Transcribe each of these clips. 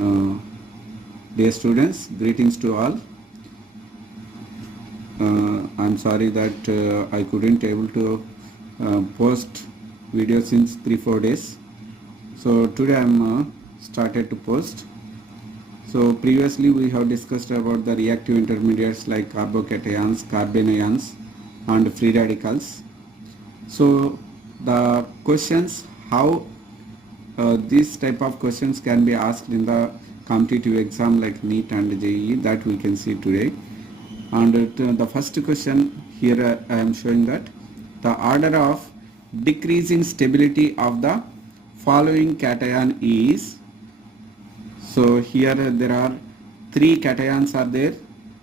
Uh, Dear students, greetings to all. I'm sorry that I couldn't able to post video since 3-4 days. So today I'm started to post. So previously we have discussed about the reactive intermediates like carbocations, carbanions and free radicals. So the questions, how these type of questions can be asked in the competitive exam like NEET and JEE, that we can see today. And the first question here I am showing that the order of decreasing stability of the following cation is. So here there are 3 cations are there.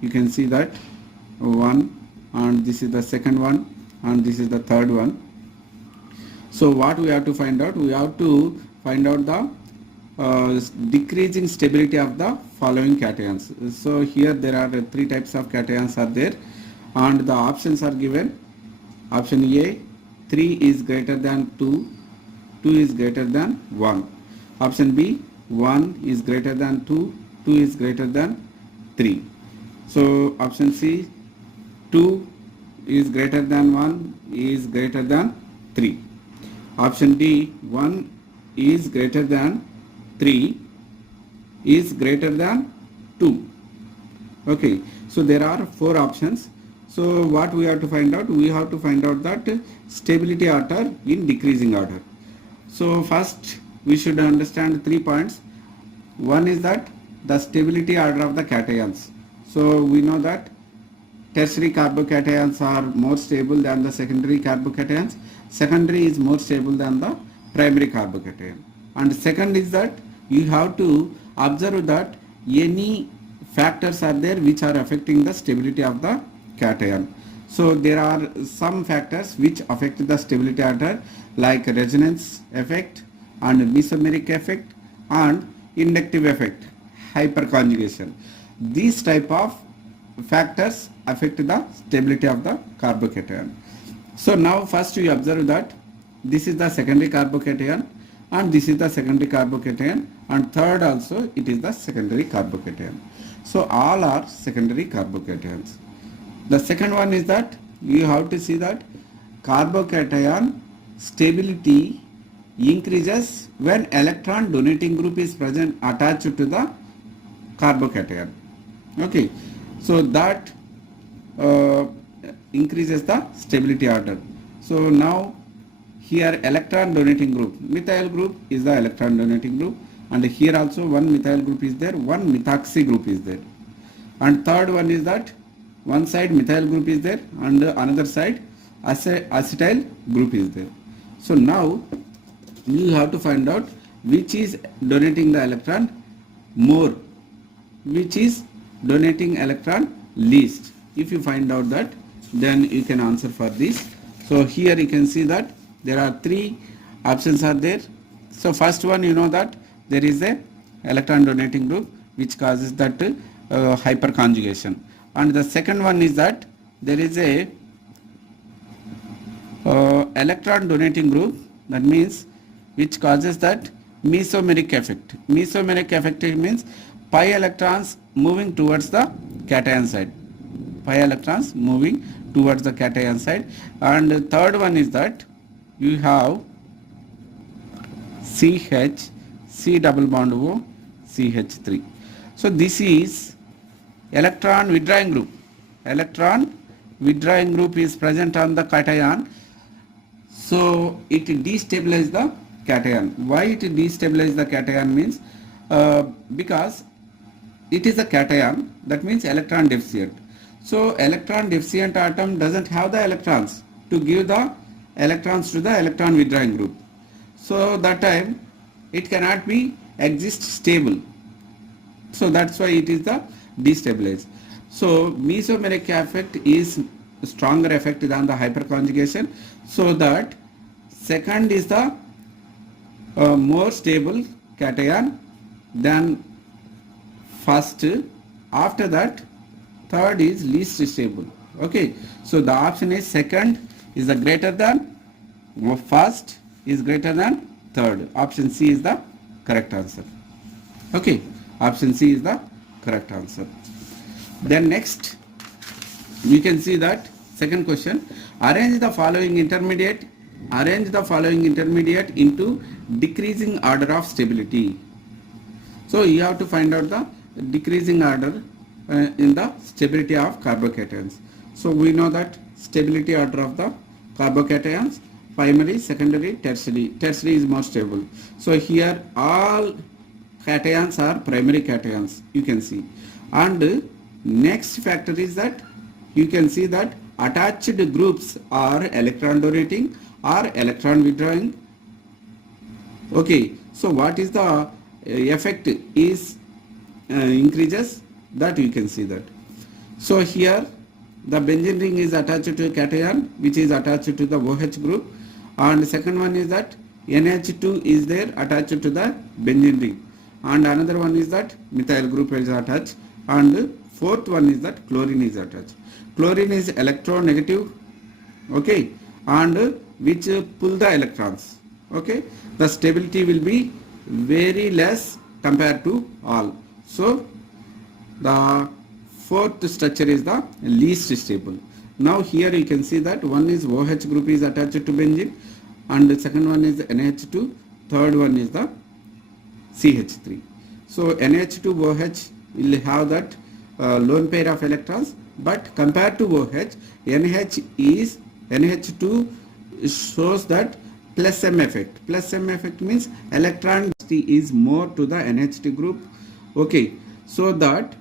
You can see that one, and this is the second one, and this is the third one. So what we have to find out? We have to find out the decreasing stability of the following cations. So here there are 3 types of cations are there, and the options are given. Option A, 3 is greater than 2, 2 is greater than 1. Option B, 1 is greater than 2, 2 is greater than 3. So option C, 2 is greater than 1 is greater than 3. Option D, 1 is greater than 3 is greater than 2. Okay, so there are 4 options. So what we have to find out? We have to find out that stability order in decreasing order. So first we should understand 3 points. One is that the stability order of the cations. So we know that tertiary carbocations are more stable than the secondary carbocations. Secondary is more stable than the primary carbocation. And second is that you have to observe that any factors are there which are affecting the stability of the cation. So there are some factors which affect the stability order like resonance effect and mesomeric effect and inductive effect, hyperconjugation. These type of factors affect the stability of the carbocation. So now first we observe that this is the secondary carbocation and this is the secondary carbocation, and third also it is the secondary carbocation. So all are secondary carbocations. The second one is that you have to see that carbocation stability increases when electron donating group is present attached to the carbocation. Okay, so that increases the stability order. So now here electron donating group, methyl group is the electron donating group, and here also one methyl group is there, one methoxy group is there. And third one is that one side methyl group is there and another side acetyl group is there. So now you have to find out which is donating the electron more, which is donating electron least. If you find out that, then you can answer for this. So here you can see that there are 3 options are there. So first one, you know that there is a electron donating group which causes that hyperconjugation, and the second one is that there is a electron donating group, that means which causes that mesomeric effect. Mesomeric effect means pi electrons moving towards the cation side, pi electrons moving towards the cation side. And the third one is that you have CH, C double bond O, CH3. So this is electron withdrawing group. Electron withdrawing group is present on the cation, so it destabilizes the cation. Why it destabilizes the cation means because it is a cation, that means electron deficient. So electron deficient atom doesn't have the electrons to give the electrons to the electron withdrawing group. So that time it cannot be exist stable. So that's why it is the destabilized. So mesomeric effect is stronger effect than the hyperconjugation. So that second is the more stable cation than first. After that third is least stable. Okay, so the option is second is the greater than first is greater than third. Option C is the correct answer. Okay. Option C is the correct answer. Then next, you can see that second question, arrange the following intermediate into decreasing order of stability. So you have to find out the decreasing order in the stability of carbocations. So we know that stability order of the carbocations, primary, secondary, tertiary. Tertiary is more stable. So here all cations are primary cations, you can see. And next factor is that you can see that attached groups are electron donating or electron withdrawing. Okay, so what is the effect is increases, that you can see that. So here the benzene ring is attached to a cation which is attached to the OH group, and second one is that NH2 is there attached to the benzene ring, and another one is that methyl group is attached, and fourth one is that chlorine is attached. Chlorine is electronegative, okay, and which pull the electrons, okay. The stability will be very less compared to all. So the fourth structure is the least stable. Now here you can see that one is OH group is attached to benzene, and the second one is NH2, third one is the CH3. So NH2OH will have that lone pair of electrons, but compared to OH, NH2 shows that plus M effect. Plus M effect means electron is more to the NH2 group, okay. So that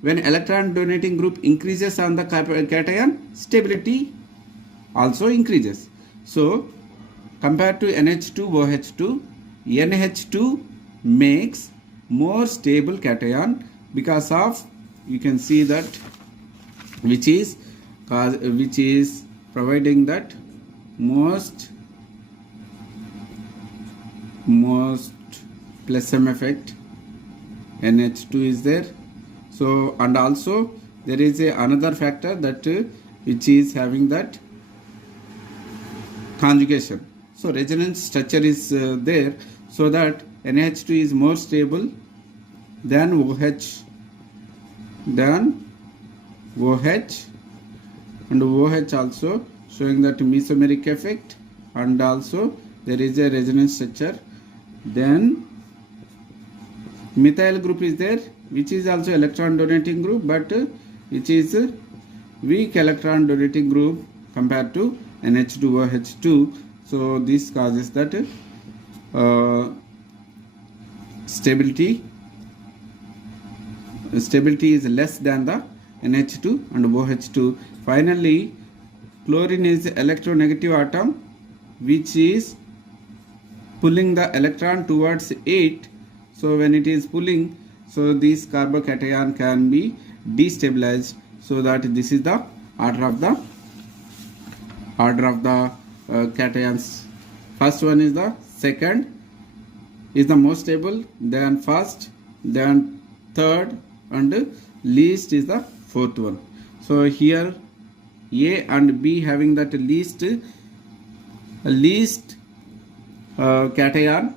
when electron donating group increases on the cation, stability also increases. So compared to NH2OH2, NH2 makes more stable cation because of, you can see that, which is providing that most plus M effect. NH2 is there. So, and also there is another factor that which is having that conjugation. So resonance structure is there, so that NH2 is more stable than OH, and OH also showing that mesomeric effect, and also there is a resonance structure. Then methyl group is there, which is also electron donating group, but which is weak electron donating group compared to NH2OH2. So this causes that stability is less than the NH2 and OH2. Finally, chlorine is electronegative atom which is pulling the electron towards it. So when it is pulling, so this carbocation can be destabilized. So that this is the order of the cations. First one is the second is the most stable, then first, then third, and least is the fourth one. So here A and B having that least cation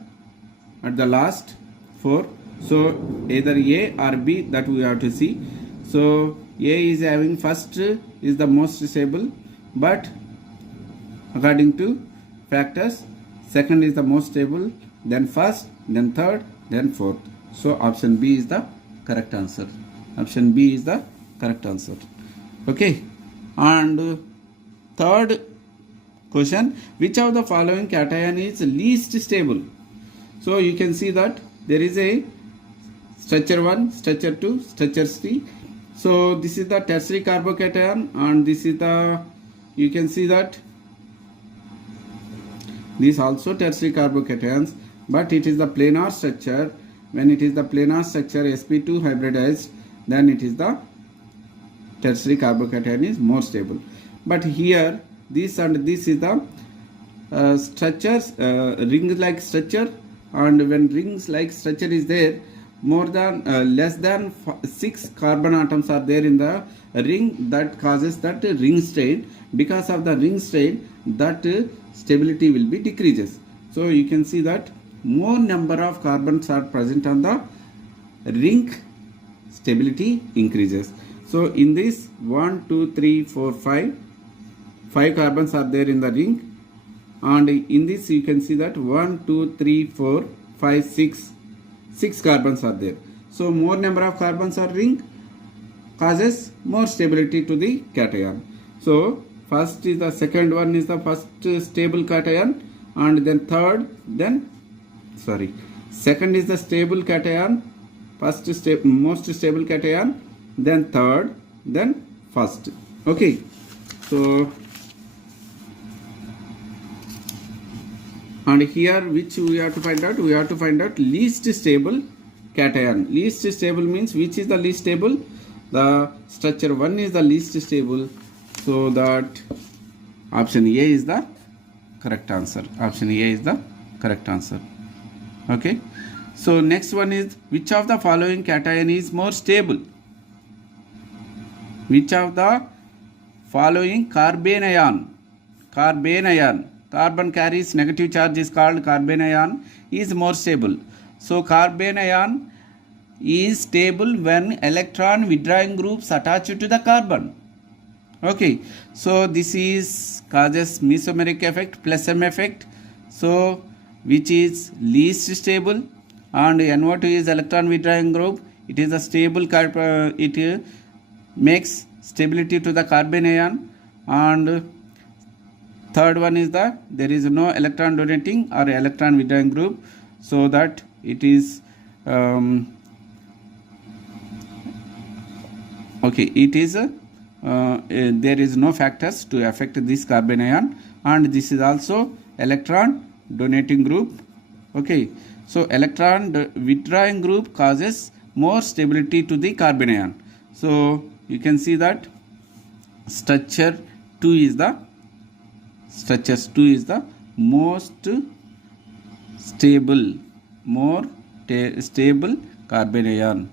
at the last 4. So either A or B, that we have to see. So A is having first is the most stable, but according to factors, second is the most stable, then first, then third, then fourth. So option B is the correct answer. Option B is the correct answer. Okay. And third question, which of the following cation is least stable? So you can see that there is a structure 1, structure 2, structure 3. So this is the tertiary carbocation, and this is the, you can see that these also tertiary carbocations, but it is the planar structure. When it is the planar structure sp2 hybridized, then it is the tertiary carbocation is more stable. But here this and this is the structures, ring like structure, and when rings like structure is there, more than less than 6 carbon atoms are there in the ring, that causes that ring strain. Because of the ring strain, that stability will be decreases. So you can see that more number of carbons are present on the ring stability increases. So in this 1, 2, 3, 4, 5 carbons are there in the ring, and in this you can see that 1, 2, 3, 4, 5, 6 carbons are there. So more number of carbons are ring causes more stability to the cation. So first is the second one is the first stable cation, and then second is the stable cation, most stable cation, then third, then first. Okay, so and here which we have to find out? We have to find out least stable cation. Least stable means which is the least stable? The structure 1 is the least stable, so that option A is the correct answer. Option A is the correct answer. Okay, so next one is which of the following cation is more stable? Which of the following carbanion, carbon carries negative charge is called carbanion, is more stable. So carbanion is stable when electron withdrawing groups attached to the carbon. Okay, so this is causes mesomeric effect plus M effect. So which is least stable, and NO2 is electron withdrawing group. It is a stable it makes stability to the carbanion, and third one is there is no electron donating or electron withdrawing group, so that it is there is no factors to affect this carbanion, and this is also electron donating group. Okay, so electron withdrawing group causes more stability to the carbanion. So you can see that structure 2 is the most stable, stable carbanion.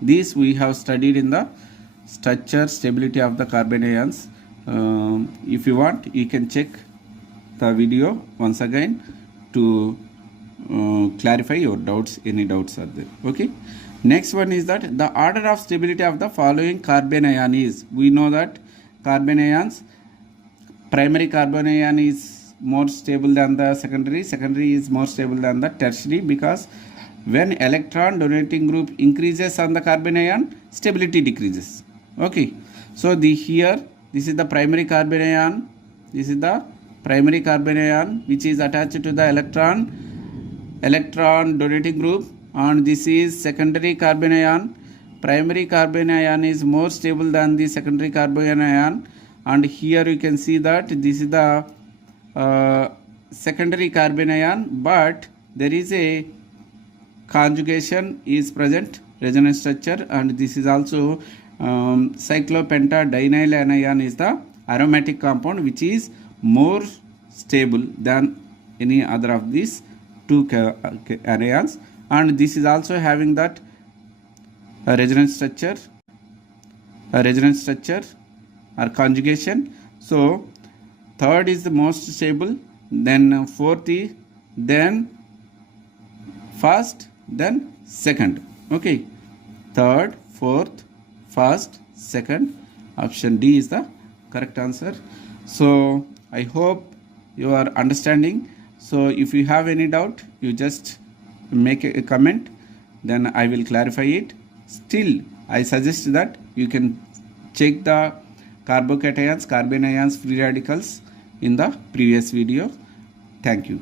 This we have studied in the structure stability of the carbanions. If you want, you can check the video once again to clarify your doubts. Any doubts are there? Okay. Next one is that the order of stability of the following carbanion is. We know that carbanions, primary carbanion is more stable than the secondary is more stable than the tertiary, because when electron donating group increases on the carbanion, stability decreases. Okay, so here this is the primary carbanion, which is attached to the electron donating group, and this is secondary carbanion. Primary carbanion is more stable than the secondary carbanion, and here you can see that this is the secondary carbanion, but there is a conjugation is present, resonance structure, and this is also cyclopentadienyl anion is the aromatic compound which is more stable than any other of these two anions, and this is also having that resonance structure or conjugation. So third is the most stable, then fourth is, then first, then second. Okay, third, fourth, first, second. Option D is the correct answer. So I hope you are understanding. So if you have any doubt, you just make a comment, then I will clarify it. Still, I suggest that you can check the carbocations, carbanions, free radicals in the previous video. Thank you.